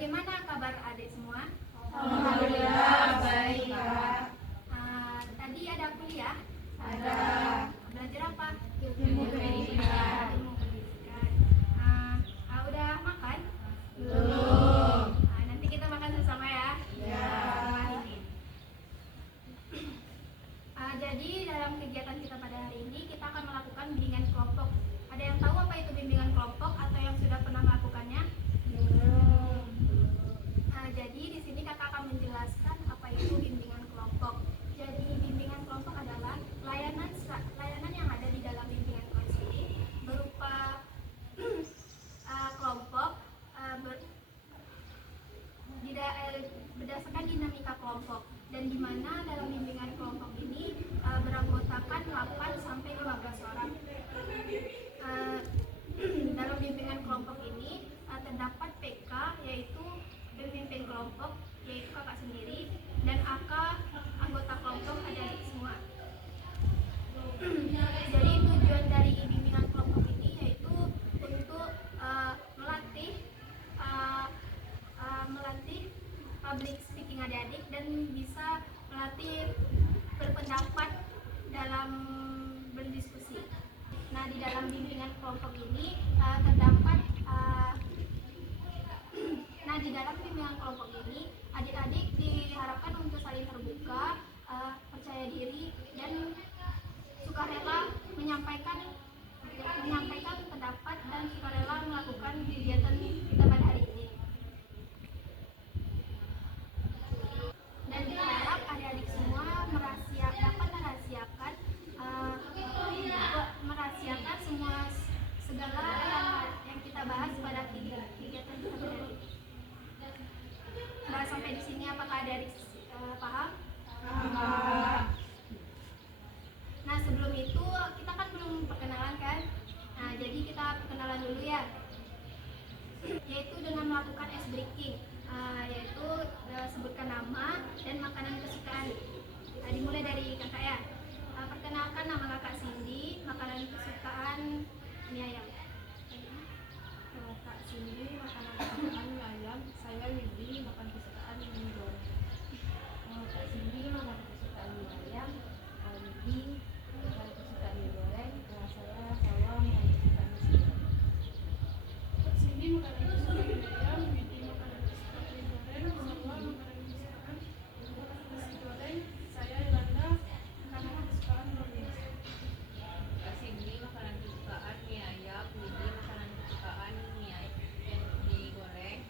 Bagaimana kabar adik semua? Alhamdulillah baik, Kak. Tadi ada kuliah? Ada. Belajar apa? Ilmu pendidikan. Ilmu pendidikan. Udah makan? Belum. Nanti kita makan bersama ya. Ya. Ini. Jadi dalam kegiatan kita pada hari ini kita akan melakukan bimbingan kelompok. Ada yang tahu apa itu bimbingan kelompok atau yang sudah pernah melakukannya? Belum. Jadi di sini kakak akan menjelaskan apa itu bimbingan kelompok. Jadi bimbingan kelompok adalah layanan yang ada di dalam bimbingan kelompok ini berupa kelompok berdasarkan dinamika kelompok, dan di mana dalam bimbingan kelompok ini beranggotakan 8 sampai 15 orang. Dalam bimbingan kelompok ini terdapat PK, yaitu pemimpin kelompok, yaitu kakak sendiri, dan AK, anggota kelompok, adik-adik semua. Jadi tujuan dari bimbingan kelompok ini yaitu untuk melatih public speaking adik-adik dan bisa melatih berpendapat dalam berdiskusi. Nah, di dalam bimbingan kelompok ini adik-adik diharapkan untuk saling terbuka, percaya diri, dan sukarela menyampaikan pendapat dan sukarela melakukan kegiatan kita pada hari ini. Dan diharap adik-adik semua dapat merahasiakan segala yang kita bahas pada kegiatan kita pada hari ini. Sampai di sini apakah adik-adik paham? Paham. Nah, sebelum itu kita kan belum perkenalan kan? Nah, jadi kita perkenalan dulu ya. Yaitu dengan melakukan ice breaking, yaitu sebutkan nama dan makanan kesukaan. Dimulai dari kakak ya. Perkenalkan, nama kakak Cindy, makanan kesukaan mie ayam. Kak Cindy, makanan kesukaan mie ayam. Saya Widi, makan kesukaan mie goreng. Kak Cindy, makan kesukaan mie ayam. Widi, makan kesukaan mie goreng. Saya Salwa, makan kesukaan nasi goreng. Kak Cindy, makanan kesukaan mie ayam. Widi, makanan kesukaan mie goreng. Salwa, makanan kesukaan nasi goreng. Saya Yolanda, makanan kesukaan brownies. Kak Cindy, makanan kesukaan mie ayam. Widi, makanan kesukaan mie goreng.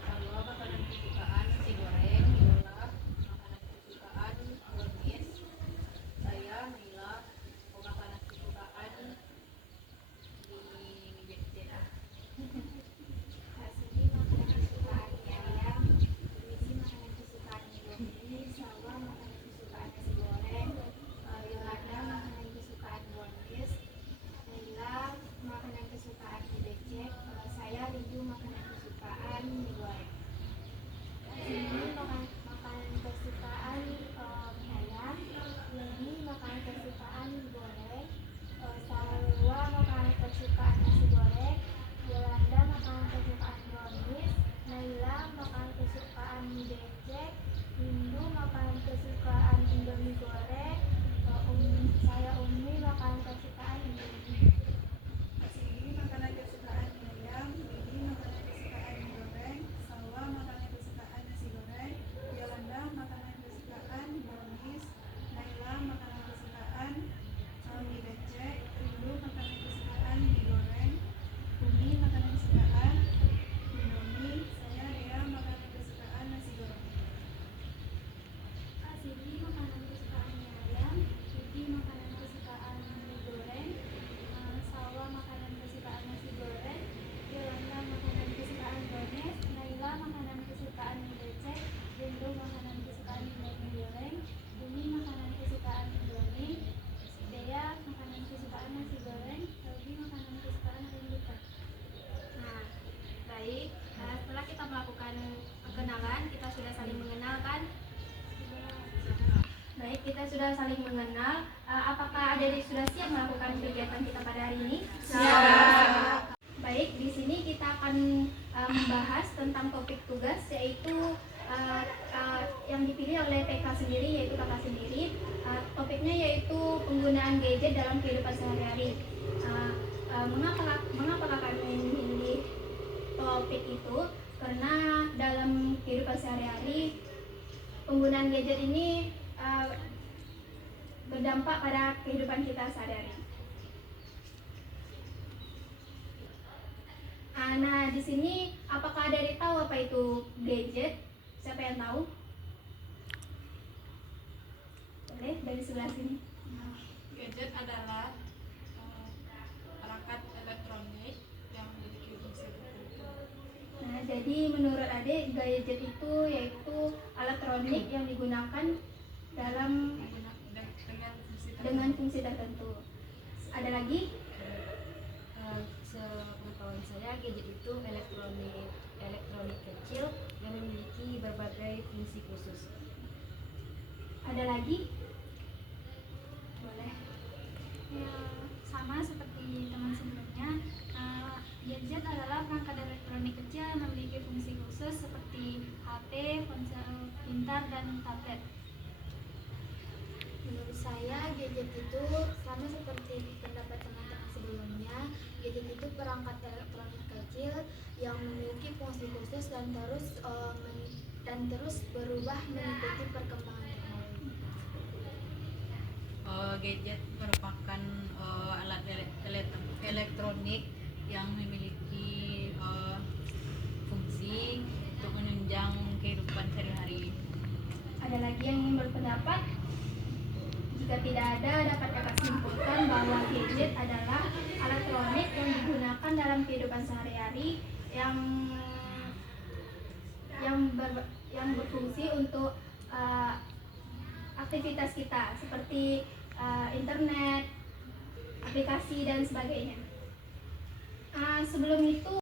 Salwa, makanan kesukaan nasi goreng. Yola, makanan kesukaan brownies. Saya Naila, makanan kesukaan mie jepit. Kak Cindy, makanan kesukaan mie ayam. Widi, makanan kesukaan mie brownies. Salwa, makanan kesukaan nasi goreng. Yolanda, makanan kesukaan brownies. Naila, makanan kesukaan mie becek. Saya Lidu, makanan kesukaan mie goreng. Ini makanan kesukaan mie ayam, Widi makanan kesukaan mie goreng, Salwa makanan kesukaan nasi goreng, Yolanda makanan kesukaan brownies, Naila makanan kesukaan mie becek, Hindu makanan kesukaan indomie goreng, saya Umi makanan kesukaan indomie. Kak Cindy, makanan kesukaan mie ayam. Widi, makanan kesukaan mie goreng. Salwa, makanan kesukaan nasi goreng. Yolanda, makanan kesukaan brownies. Naila, makanan kesukaan mie becek. Rindu, makanan kesukaan mie goreng. Umi, makanan kesukaan indomie. Saya Dea, makanan kesukaan nasi goreng. Kak Cindy makanan kesukaan mie ayam, Widi makanan kesukaan mie goreng, Salwa makanan kesukaan nasi goreng, Yolanda makanan kesukaan brownies, Naila makanan kesukaan mie becek, Rindu makanan kesukaan indomie goreng, Umi makanan kesukaan indomie, Dea makanan kesukaan nasi goreng, Robi makanan kesukaan rindukan. Nah, baik. Setelah kita melakukan perkenalan, kita sudah saling mengenal kan? Baik, kita sudah saling mengenal. Apakah adik-adik sudah siap melakukan kegiatan kita pada hari ini? Siap. Baik, di sini kita akan membahas tentang topik tugas, yaitu yang dipilih oleh PK sendiri, yaitu kakak sendiri. Topiknya yaitu penggunaan gadget dalam kehidupan sehari-hari. Mengapa kakak memilih topik itu? Karena dalam kehidupan sehari-hari penggunaan gadget ini berdampak pada kehidupan kita sehari-hari. Nah, di sini apakah ada yang tahu apa itu gadget? Siapa yang tahu? Boleh dari sebelah sini. Gadget adalah perangkat elektronik yang memiliki fungsi tertentu. Nah, jadi menurut adik, gadget itu yaitu elektronik yang digunakan dengan fungsi tertentu. Ada lagi? Sepengetahuan saya, gadget itu elektronik kecil yang memiliki berbagai fungsi khusus. Ada lagi? Boleh. Ya, sama seperti teman sebelumnya, gadget adalah perangkat elektronik kecil yang memiliki fungsi khusus seperti HP, ponsel pintar, dan tablet. Menurut saya, gadget itu sama seperti pendapat teman-teman sebelumnya. Gadget itu perangkat elektronik kecil yang memiliki fungsi khusus dan terus berubah mengikuti perkembangan teknologi. Gadget merupakan alat elektronik yang memiliki fungsi untuk menunjang kehidupan sehari-hari. Ada lagi yang ingin berpendapat? Jika tidak ada, dapat kakak simpulkan bahwa gadget adalah elektronik yang digunakan dalam kehidupan sehari-hari yang berfungsi untuk aktivitas kita seperti internet, aplikasi, dan sebagainya. Sebelum itu,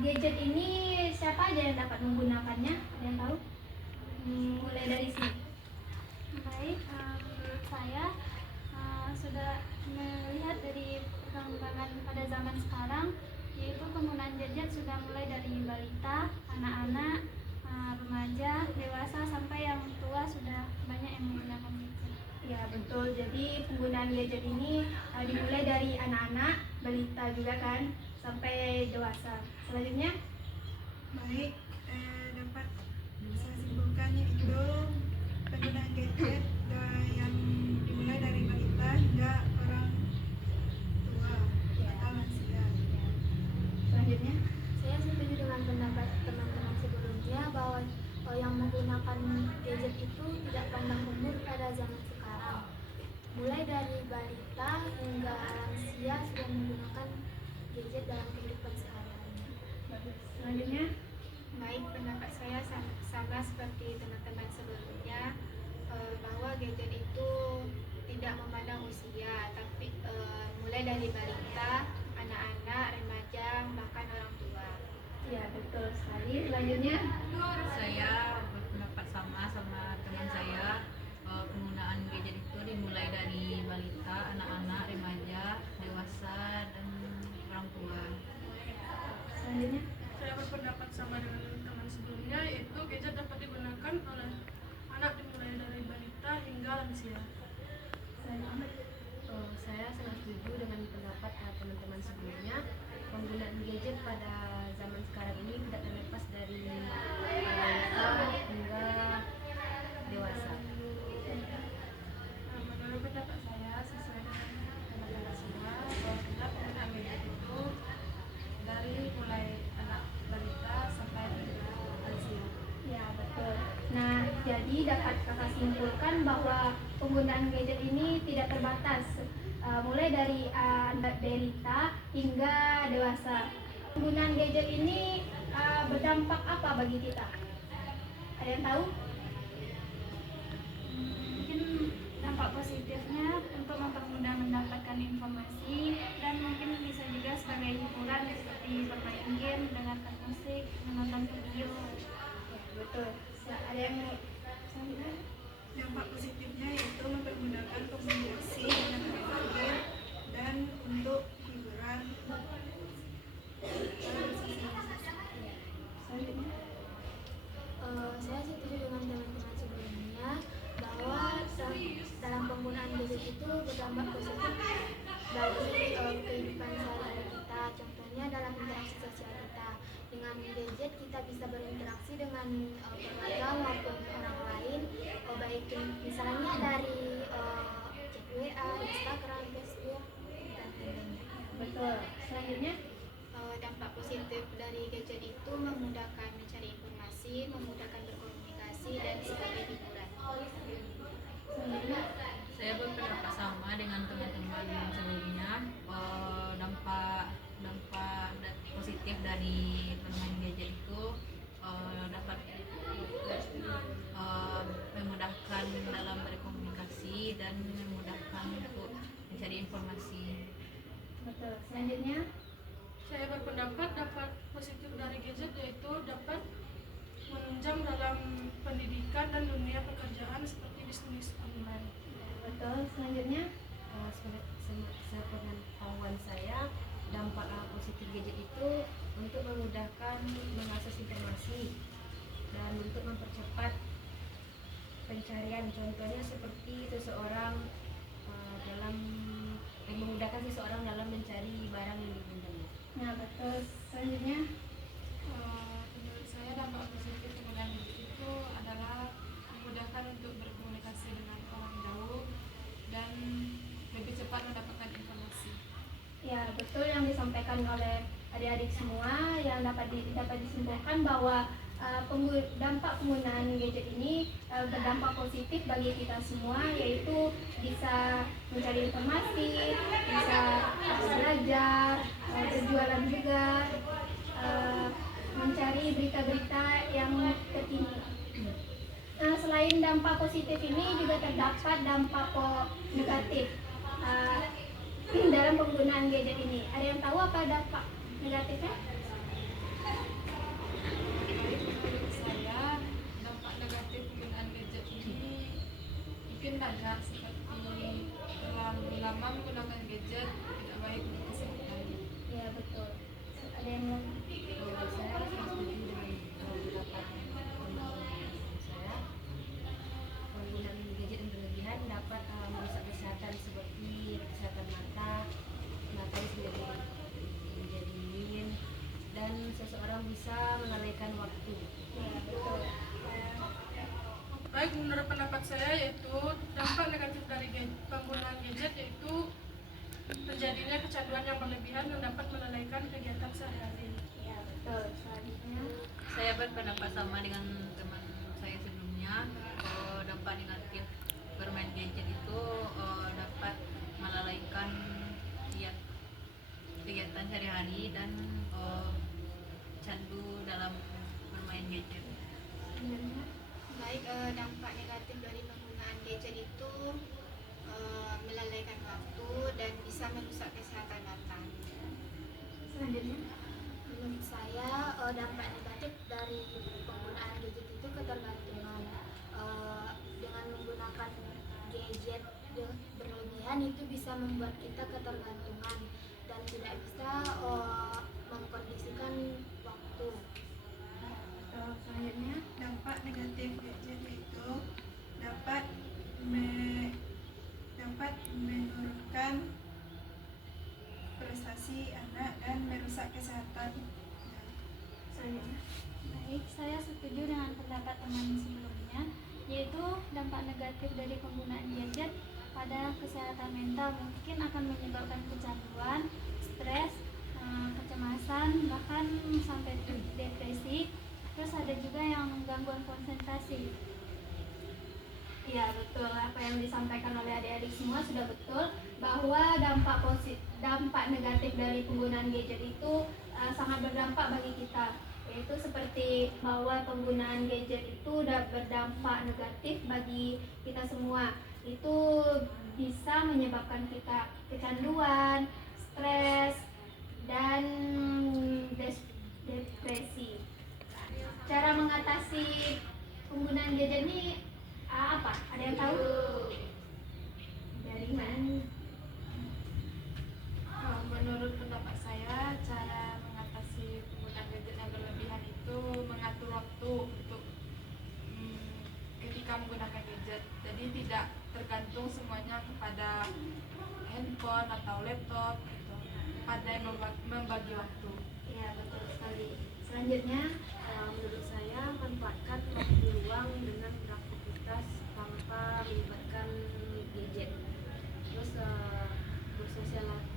gadget ini siapa aja yang dapat menggunakannya? Ada yang tahu? Mulai dari sini. Baik, menurut saya sudah melihat dari perkembangan pada zaman sekarang, yaitu penggunaan gadget sudah mulai dari balita, anak-anak, remaja, dewasa, sampai yang tua sudah banyak yang menggunakan gadget. Ya, betul. Jadi penggunaan gadget ini dimulai dari anak-anak, balita juga kan, sampai dewasa. Selanjutnya, Baik, dapat saya simpulkan yaitu penggunaan gadget yang dimulai dari balita hingga orang tua atau lansia. selanjutnya. Saya setuju dengan pendapat teman-teman sebelumnya bahwa yang menggunakan gadget itu tidak pandang umur pada zaman sekarang. Mulai dari balita hingga lansia sudah menggunakan gadget dalam kehidupan sehari-hari. Bagus. Selanjutnya, Baik, pendapat saya sama seperti teman-teman sebelumnya, bahwa gadget itu tidak memandang usia, tapi mulai dari balita, anak-anak, remaja, bahkan orang tua. ya betul sekali. Selanjutnya, Saya berpendapat sama teman saya. Penggunaan gadget itu dimulai dari balita, anak-anak, remaja, dewasa, dan orang tua. selanjutnya. Saya berpendapat sama dengan teman sebelumnya, yaitu gadget dapat digunakan oleh anak dimulai dari balita hingga lansia. Selanjutnya. Saya sangat setuju dengan pendapat teman-teman sebelumnya. Penggunaan gadget pada zaman sekarang ini tidak terlepas dari balita hingga dewasa. Menurut pendapat saya, sesuai dengan pendapat semua, bahwa penggunaan gadget itu dari mulai anak balita sampai hingga lansia. Ya, betul. Nah, jadi dapat kakak simpulkan bahwa penggunaan gadget ini tidak terbatas, mulai dari anak balita hingga dewasa. Penggunaan gadget ini berdampak apa bagi kita? Ada yang tahu? Mungkin dampak positifnya untuk mempermudah mendapatkan informasi, dan mungkin bisa juga sebagai hiburan seperti bermain game, mendengarkan musik, menonton video. Betul. Ada yang Dampak positifnya yaitu mempermudahkan komunikasi dengan berbagai dan untuk hiburan. bagi kehidupan sehari-hari kita. Contohnya dalam interaksi sosial kita. Dengan gadget kita bisa berinteraksi dengan keluarga maupun orang lain, baik misalnya dari chat WA, Instagram, Facebook, dan lain-lainnya. Betul. Selanjutnya, Dampak positif dari gadget itu memudahkan mencari informasi, memudahkan berkomunikasi, dan sebagai hiburan. selanjutnya, Saya berpendapat sama dengan teman-teman sebelumnya. Dampak positif dari bermain gadget itu dapat memudahkan dalam berkomunikasi dan memudahkan untuk mencari informasi. betul. Selanjutnya, Saya berpendapat dapat positif dari gadget yaitu dapat menunjang dalam pendidikan dan dunia pekerjaan seperti bisnis online. betul. Selanjutnya, Sepengetahuan saya, dampak positif gadget itu untuk memudahkan mengakses informasi dan untuk mempercepat pencarian. Contohnya seperti seseorang memudahkan seseorang dalam mencari barang yang diinginkannya. nah betul. Selanjutnya, Menurut saya dampak positif penggunaan gadget itu adalah memudahkan untuk berkomunikasi dengan orang jauh dan lebih cepat mendapatkan informasi. ya betul yang disampaikan oleh adik-adik semua, yang dapat disimpulkan bahwa dampak penggunaan gadget ini berdampak positif bagi kita semua, yaitu bisa mencari informasi, bisa belajar, berjualan juga, mencari berita-berita yang terkini. Nah, selain dampak positif ini juga terdapat dampak negatif dalam penggunaan gadget ini. Ada yang tahu apa dampak negatifnya? Menurut saya dampak negatif penggunaan gadget ini mungkin banyak, seperti terlalu lama menggunakan gadget tidak baik untuk kesehatan. Ya betul. Ada yang mau? Saya setuju dengan pendapat teman-teman saya. Penggunaan gadget yang berlebihan dapat merusak kesehatan seperti kesehatan mata menjadi dingin, dan seseorang bisa melalaikan waktu. Ya betul. Baik, menurut pendapat saya yaitu dampak negatif dari penggunaan gadget yaitu terjadinya kecanduan yang berlebihan yang dapat melalaikan kegiatan sehari-hari. Ya betul. Selanjutnya, Saya berpendapat sama dengan teman saya sebelumnya. Dampak negatif bermain gadget itu dapat melalaikan kegiatan sehari-hari dan candu dalam bermain gadget. selanjutnya, Baik, dampak negatif dari penggunaan gadget itu melalaikan waktu dan bisa merusak kesehatan mata. selanjutnya, Menurut saya, dampak negatif dari penggunaan gadget itu ketergantungan. Dengan menggunakan gadget berlebihan itu bisa membuat kita ketergantungan dan tidak bisa mengkondisikan waktu. selanjutnya, Dampak negatif gadget yaitu dapat menurunkan prestasi anak dan merusak kesehatan. selanjutnya. Baik, saya setuju dengan pendapat teman sebelumnya, yaitu dampak negatif dari penggunaan gadget pada kesehatan mental mungkin akan menyebabkan kecanduan, stres, kecemasan, bahkan sampai depresi. Terus ada juga yang gangguan konsentrasi. Ya betul, apa yang disampaikan oleh adik-adik semua sudah betul, bahwa dampak negatif dari penggunaan gadget itu sangat berdampak bagi kita, yaitu seperti bahwa penggunaan gadget itu berdampak negatif bagi kita semua. Itu bisa menyebabkan kita kecanduan, stres, dan depresi. Cara mengatasi penggunaan gadget ini apa? Ada yang tahu? Dari mana? Menurut pendapat saya, cara mengatasi penggunaan gadget yang berlebihan itu mengatur waktu untuk ketika menggunakan gadget. Jadi tidak tergantung semuanya kepada handphone handphone atau laptop gitu. Pandai membagi waktu. Ya, betul sekali. Selanjutnya, menurut saya manfaatkan waktu luang dengan beraktivitas tanpa melibatkan gadget. Terus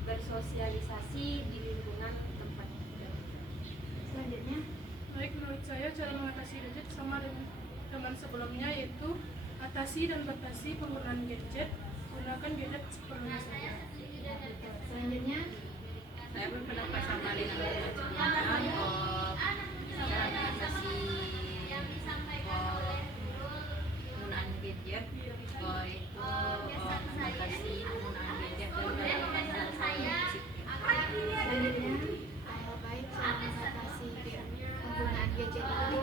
bersosialisasi di lingkungan tempat. Selanjutnya, Baik, menurut saya cara mengatasi gadget sama dengan sebelumnya, yaitu atasi dan batasi penggunaan gadget. Gunakan gadget seperlunya saja. selanjutnya Saya berpendapat sama dengan sebelumnya, cara mengatasi penggunaan gadget itu membatasi penggunaan gadget dan menggunakan positif. Selanjutnya, baik cara mengatasi penggunaan gadget itu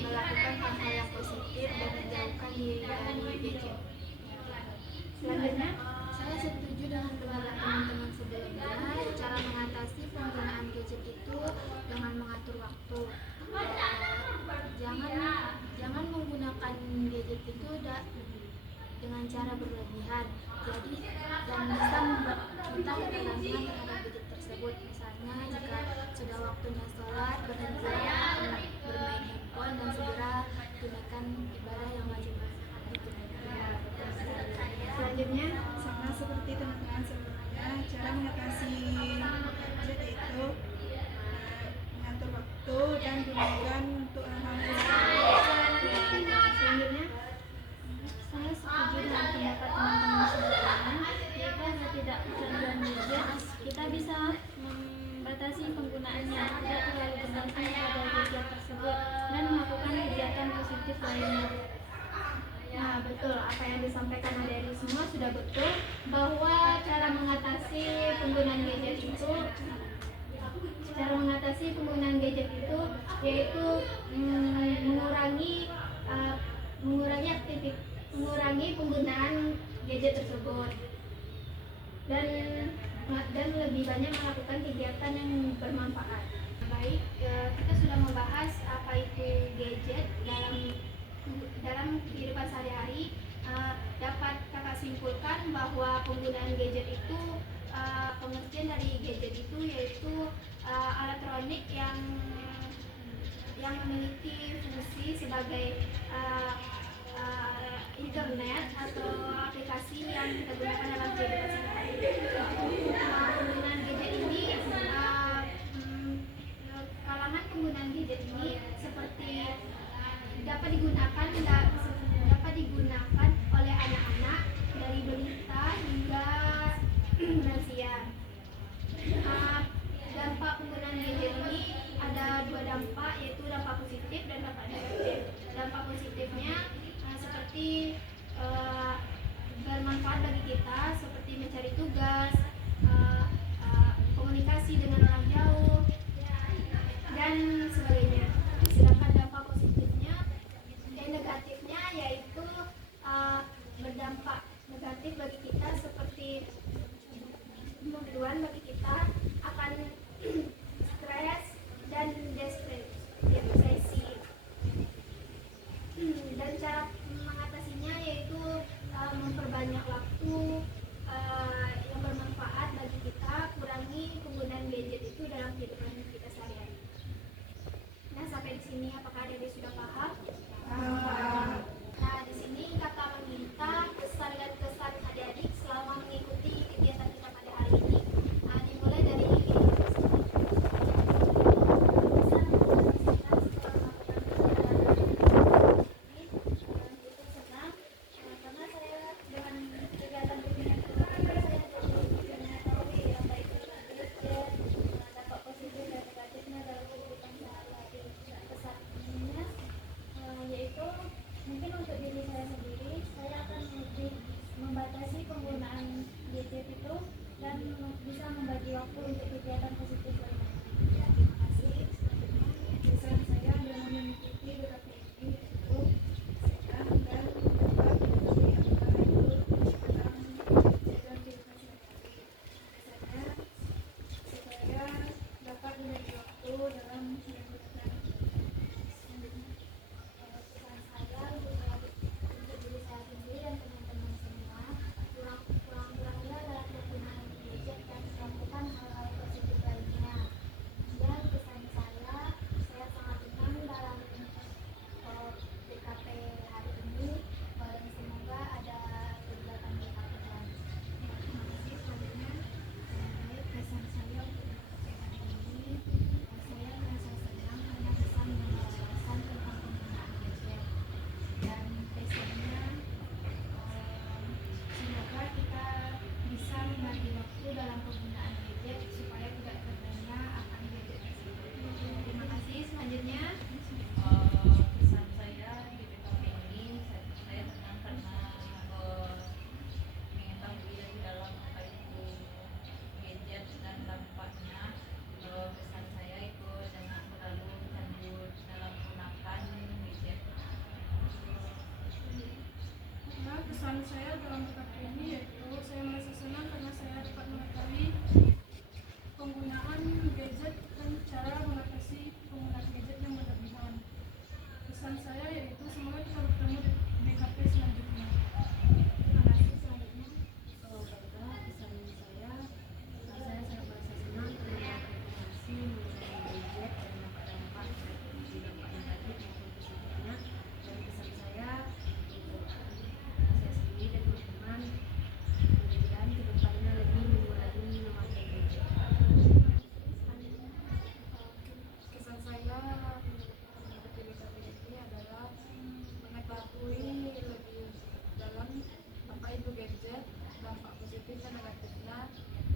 melakukan hal-hal yang positif dan menjauhkan diri dari gadget. Selanjutnya, saya setuju dengan pendapat teman-teman sebelumnya. Cara mengatasi penggunaan gadget itu dengan mengatur waktu. Jangan menggunakan gadget itu dengan cara berlebihan. Jadi dan bisa membuat kita ketergantungan terhadap gadget tersebut. Misalnya jika sudah waktunya sholat, berhentilah bermain handphone dan segera tunaikan ibadah yang wajib ditunaikan. Selanjutnya, Sama seperti teman-teman sebelumnya, cara mengatasi gadget itu mengatur waktu dan gunakan untuk hal-hal selanjutnya saya setuju dengan pendapat teman-teman sebelumnya, yaitu agar tidak kecanduan gadget, kita bisa membatasi penggunaannya, tidak terlalu bergantung pada gadget tersebut, dan melakukan kegiatan positif lainnya. Nah, betul apa yang disampaikan Adeli semua sudah betul, bahwa cara mengatasi penggunaan gadget itu yaitu mengurangi penggunaan gadget tersebut dan lebih banyak melakukan kegiatan yang bermanfaat. Baik, kita sudah membahas apa itu gadget dalam kehidupan sehari-hari. Dapat kakak simpulkan bahwa penggunaan gadget itu, pengertian dari gadget itu yaitu elektronik yang memiliki fungsi sebagai internet atau aplikasi yang kita gunakan dalam kehidupan sehari-hari. Penggunaan gadget ini, kalangan penggunaan gadget ini seperti dapat digunakan oleh anak-anak dari balita hingga lansia. Dampak penggunaan gadget ini ada dua dampak, yaitu dampak positif dan dampak negatif. Dampak positifnya seperti bermanfaat bagi kita, seperti mencari tugas, komunikasi dengan orang jauh, dan sebagainya. Sedangkan dampak negatifnya yaitu berdampak negatif bagi kita, seperti kemungkinan bagi kita akan stres dan depresi. Dan cara mengatasinya yaitu memperbanyak waktu yang bermanfaat bagi kita, kurangi penggunaan gadget itu dalam kehidupan kita sehari-hari. Nah, sampai di sini apakah Adik sudah paham? Nah, di sini kakak meminta pesan dan kesan adik-adik selama mengikuti kegiatan kita pada hari ini. Dimulai dari yaitu mungkin untuk diri saya sendiri, saya akan lebih membatasi penggunaan gadget itu dan bisa membagi waktu untuk kegiatan positif lainnya. Ya, terima kasih. Pesan saya dalam mengikuti beberapa ini itu sehat dan dapat menjadi antara itu dalam menjaga kehidupan sehari-hari. Misalnya supaya dapat membagi waktu dalam menggunakan Pesan saya untuk diri saya sendiri dan teman-teman semua, kurang-kurangnya dalam dalam penggunaan gadget supaya tidak terlena akan gadget tersebut. Terima kasih. Selanjutnya, Pesan saya di PKP ini saya tenang karena mengetahui dari dalam apa itu gadget dan dampaknya. Pesan saya itu jangan terlalu candu dalam menggunakan gadget. Nah, kesan saya dalam PKP ini yaitu saya merasa senang karena saya dapat mengetahui penggunaan gadget dan cara mengatasi penggunaan gadget yang berlebihan. Pesan saya yaitu semoga kita bertemu di PKP selanjutnya. Terima kasih. Selanjutnya, baiklah, pesan saya sangat merasa senang karena informasi mengenai gadget dan dampak bagi dampak negatif maupun positifnya. Dan pesan saya untuk saya sendiri dan teman-teman, mudah-mudahan kedepannya lebih mengurangi memakai gadget. Kesan saya menghadapi BKP ini adalah mengetahui lebih dalam apa itu gadget, dampak positif dan negatifnya,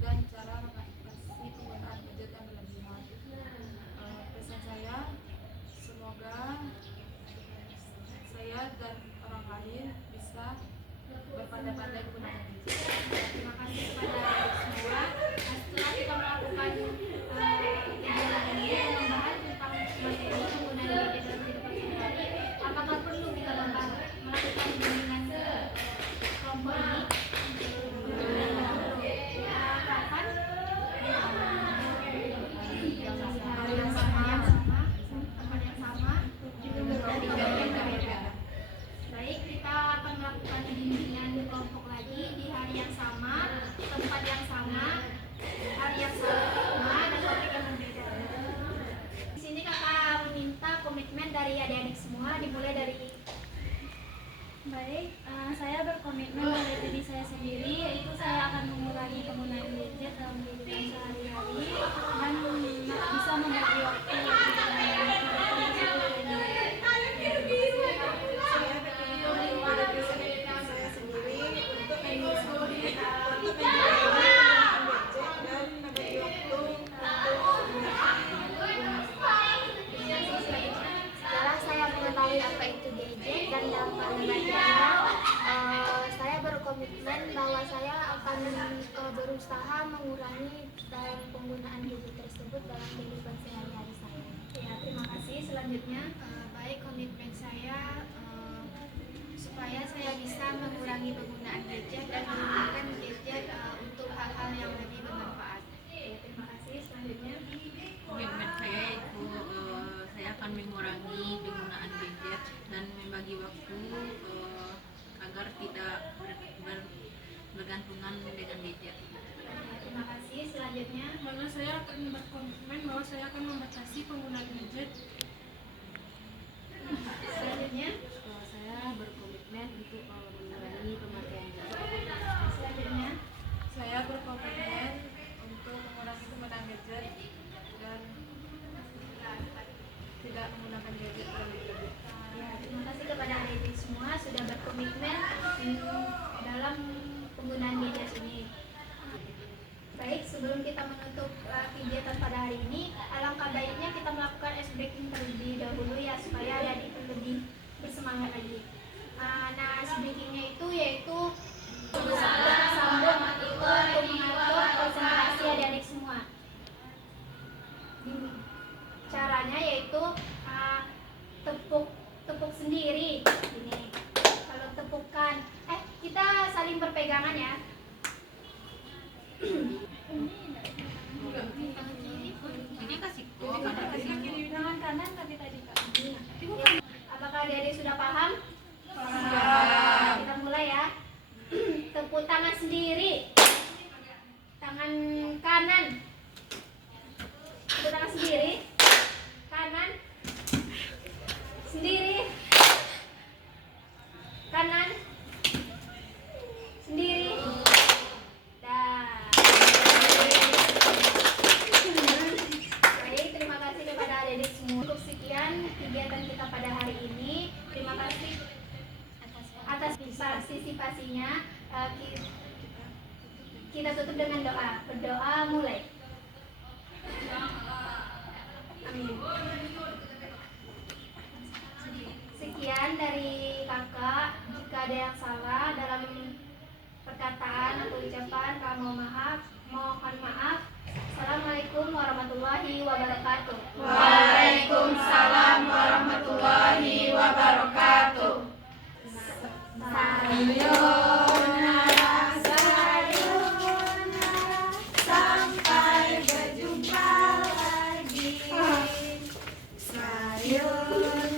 dan cara mengatasi penggunaan gadget yang berlebihan. Pesan saya, semoga saya dan orang lain bisa berpandai-pandai menggunakan gadget. terima kasih kepada semua. Nah, setelah kita melakukan kegiatan ini dan membahas tentang materi penggunaan gadget dalam kehidupan sehari-hari, apakah perlu kita melakukan bimbingan kelompok ini? Kapan? Hari yang sama, tempat yang sama, dan juga yang berbeda. Baik, kita akan melakukan bimbingan kelompok lagi di hari yang sama, tempat yang sama, hari yang sama, dan topik yang berbeda. Di sini kakak meminta komitmen dari adik-adik semua, dimulai dari Baik, saya berkomitmen pada diri saya sendiri, yaitu saya akan mengurangi penggunaan gadget dalam kehidupan sehari-hari dan bisa membagi waktu lebih dengan kegiatan tersebut ini. Saya sendiri untuk menggunakan gadget dan membagi waktu Setelah saya mengetahui apa itu gadget dan dampak negatifnya, saya berkomitmen bahwa saya akan berusaha mengurangi dalam penggunaan gadget tersebut dalam kehidupan sehari-hari saya. ya, terima kasih. Selanjutnya, baik komitmen saya supaya saya bisa mengurangi penggunaan gadget dan menggunakan gadget untuk hal-hal yang lebih bermanfaat. Ya, terima kasih. Selanjutnya, Komitmen saya itu saya akan mengurangi penggunaan gadget dan membagi waktu agar tidak bergantungan dengan gadget. terima kasih. Selanjutnya, Mana saya akan berkomitmen bahwa saya akan membatasi penggunaan gadget. selanjutnya, Saya berkomitmen untuk mengurangi pemakaian gadget. selanjutnya, Saya berkomitmen untuk mengurangi penggunaan gadget dan tidak menggunakan gadget terlalu berlebihan. ya, terima kasih kepada adik-adik semua sudah berkomitmen dalam penggunaan gadget ini. Baik, sebelum kita menutup kegiatan pada hari ini, alangkah baiknya kita melakukan ice breaking terlebih dahulu ya, supaya adik-adik lebih bersemangat lagi. Nah, ice breakingnya itu yaitu sambung itu untuk mengatur konsentrasi adik-adik semua. Caranya yaitu tepuk sendiri ini. Kalau tepukan, kita saling berpegangan ya. Ini kasih kok. Tangan kanan tapi tadi Kak. Apakah adik-adik sudah paham? Paham. Kita mulai ya. Tepuk tangan sendiri. Tangan kanan. Tepuk tangan sendiri. Kanan. Sendiri. Kanan. Sendiri. Dah. Baik, terima kasih kepada adik-adik semua. Cukup sekian kegiatan kita pada hari ini. Terima kasih atas partisipasinya. Kita kita tutup dengan doa. Berdoa mulai. Amin. Sekian dari kakak. Jika ada yang salah dalam perkataan atau ucapan, kami mohon maaf. Assalamualaikum warahmatullahi wabarakatuh. Waalaikumsalam warahmatullahi wabarakatuh. Sayonara, sayonara, sampai berjumpa lagi. Sayonara.